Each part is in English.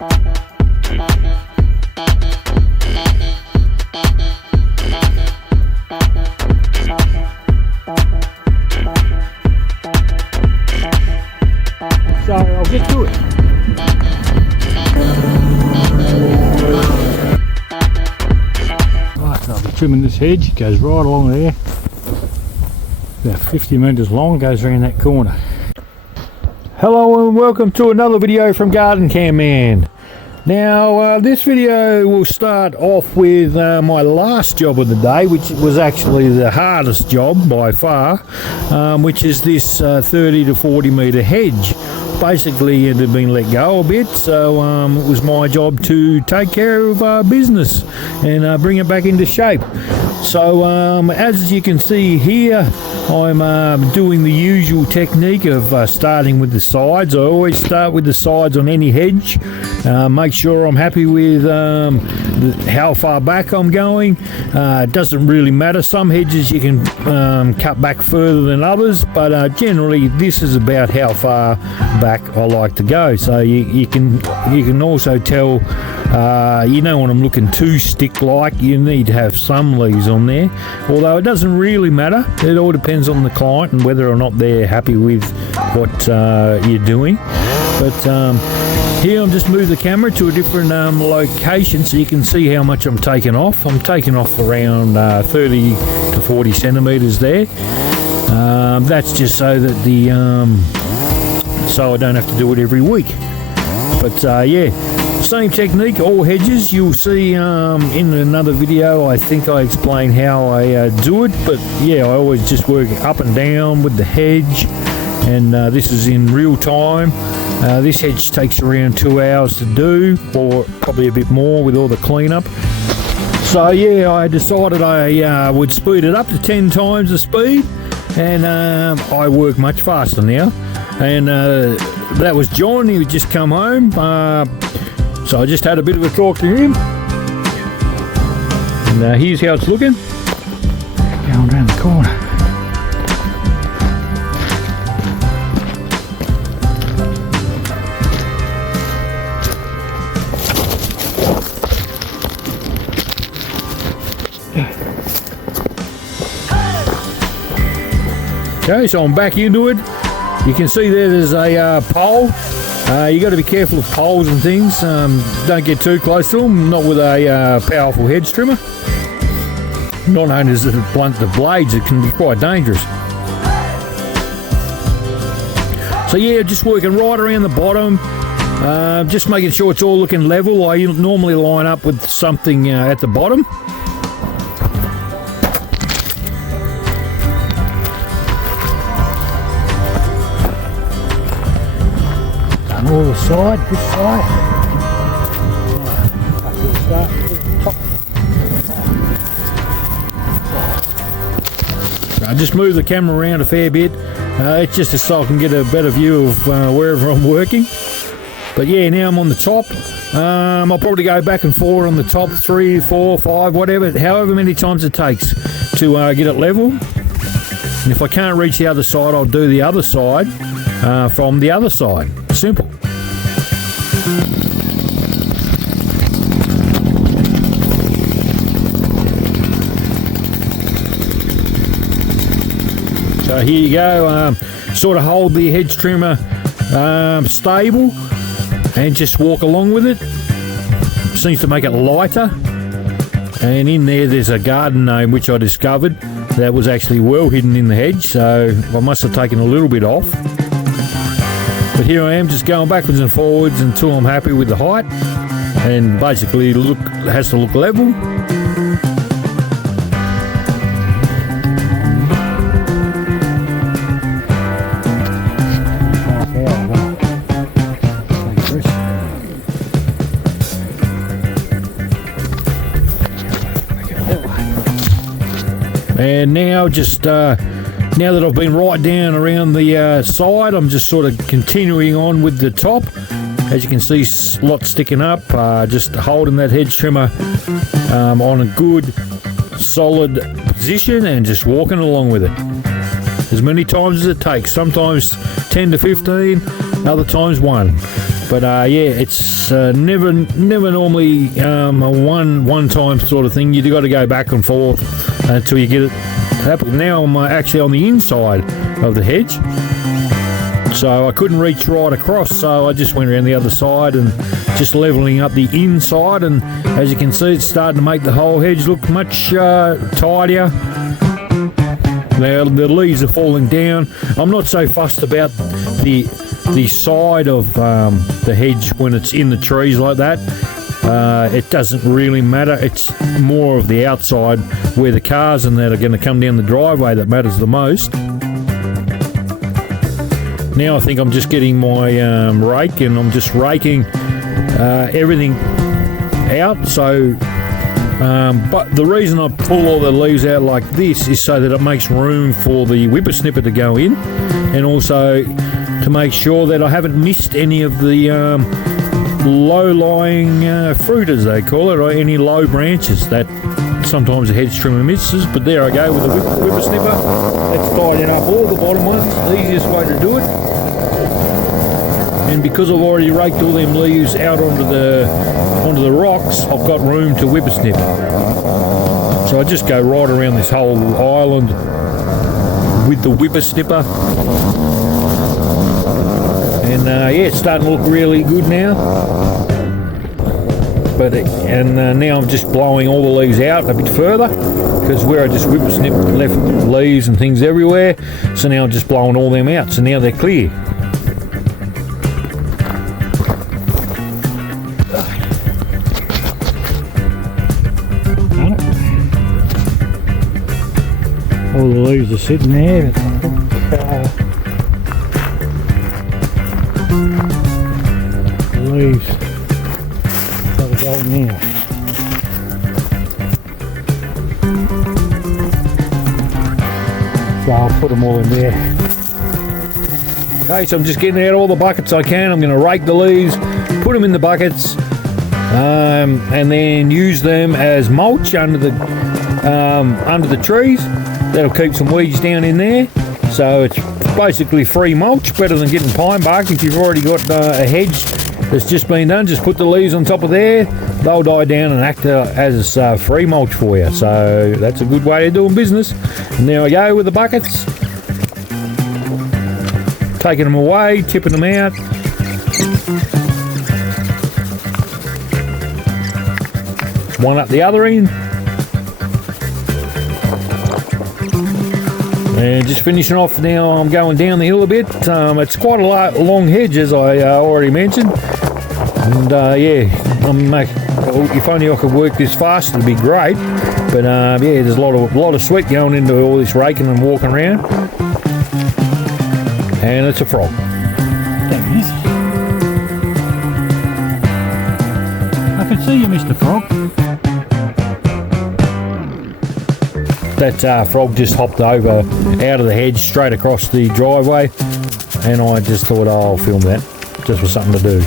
So I'll get to it. Right, so I'll be trimming this hedge. It goes right along there. About 50 metres long, goes around that corner. Hello and welcome to another video from Garden Cam Man. Now this video will start off with my last job of the day, which was actually the hardest job by far, which is this 30 to 40 metre hedge. Basically it had been let go a bit, so it was my job to take care of our business and bring it back into shape. So as you can see here, I'm doing the usual technique of starting with the sides. I always start with the sides on any hedge, make sure I'm happy with how far back I'm going. It doesn't really matter. Some hedges you can cut back further than others, but generally this is about how far back I like to go. So you can also tell, you know, when I'm looking too stick-like, you need to have some leaves on there, although it doesn't really matter. It all depends on the client and whether or not they're happy with what you're doing. But here I'm just moved the camera to a different location so you can see how much I'm taking off. I'm taking off around 30 to 40 centimetres there. That's just so that so I don't have to do it every week. But yeah, same technique, all hedges. You'll see in another video, I think I explain how I do it, but yeah, I always just work up and down with the hedge, and this is in real time. This hedge takes around 2 hours to do, or probably a bit more with all the cleanup. So yeah, I decided I would speed it up to 10 times the speed, and I work much faster now. And that was John. He had just come home, so I just had a bit of a talk to him, and here's how it's looking. Going around the corner. Okay, so I'm back into it. You can see there's a pole. You got to be careful of poles and things. Don't get too close to them, not with a powerful hedge trimmer. Not only does it blunt the blades, it can be quite dangerous. So yeah, just working right around the bottom, just making sure it's all looking level. I normally line up with something at the bottom. All the side, this side. I just move the camera around a fair bit. It's just so I can get a better view of wherever I'm working. But yeah, now I'm on the top. I'll probably go back and forward on the top 3, 4, 5, whatever, however many times it takes to get it level. And if I can't reach the other side, I'll do the other side from the other side. Simple. So here you go, sort of hold the hedge trimmer stable and just walk along with it. Seems to make it lighter. And in there's a garden gnome which I discovered that was actually well hidden in the hedge, so I must have taken a little bit off. But here I am, just going backwards and forwards until I'm happy with the height, and basically it has to look level. And now just now that I've been right down around the side, I'm just sort of continuing on with the top. As you can see, lots sticking up, just holding that hedge trimmer on a good solid position and just walking along with it as many times as it takes. Sometimes 10 to 15, other times 1. But yeah, it's never normally a one time sort of thing. You've got to go back and forth until you get it happen. Now I'm actually on the inside of the hedge, so I couldn't reach right across, so I just went around the other side and just levelling up the inside, and as you can see, it's starting to make the whole hedge look much tidier. Now the leaves are falling down. I'm not so fussed about the side of the hedge when it's in the trees like that. It doesn't really matter. It's more of the outside where the cars and that are going to come down the driveway that matters the most. Now I think I'm just getting my rake, and I'm just raking everything out. So but the reason I pull all the leaves out like this is so that it makes room for the whippersnipper to go in, and also to make sure that I haven't missed any of the low-lying fruit, as they call it, or any low branches that sometimes the hedge trimmer misses. But there I go with the whippersnipper. That's tidying up all the bottom ones, the easiest way to do it. And because I've already raked all them leaves out onto the rocks, I've got room to whippersnip. So I just go right around this whole island with the whippersnipper. And yeah, it's starting to look really good now. But now I'm just blowing all the leaves out a bit further, because where I just whippersnipped left leaves and things everywhere. So now I'm just blowing all them out. So now they're clear. All the leaves are sitting there. The leaves gotta go in there. So I'll put them all in there. Okay, so I'm just getting out all the buckets I can. I'm going to rake the leaves, put them in the buckets, and then use them as mulch under the trees. That'll keep some weeds down in there. So it's basically free mulch, better than getting pine bark. If you've already got a hedge that's just been done, just put the leaves on top of there. They'll die down and act as free mulch for you. So that's a good way of doing business. And there I go with the buckets. Taking them away, tipping them out. One up the other end. And just finishing off now, I'm going down the hill a bit. It's quite a long hedge, as I already mentioned. And yeah, if only I could work this fast, it'd be great. But yeah, there's a lot of sweat going into all this raking and walking around. And it's a frog. There he is. I can see you, Mr. Frog. That frog just hopped over out of the hedge straight across the driveway, and I just thought, oh, I'll film that just for something to do.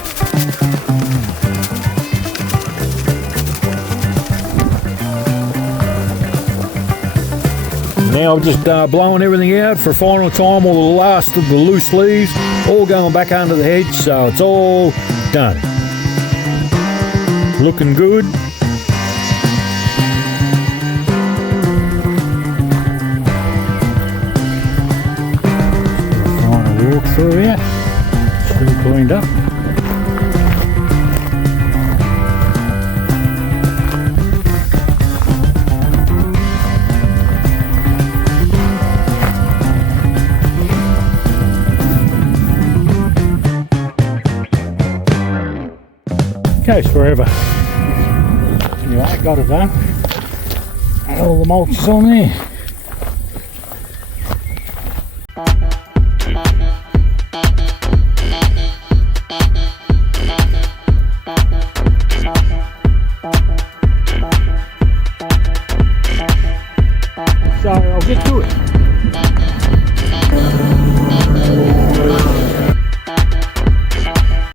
Now I'm just blowing everything out for a final time, all the last of the loose leaves all going back under the hedge, so it's all done. Looking good. Walk through here, still cleaned up. Goes forever. Anyway, got it done. And all the mulch is on there. So I'll get to it.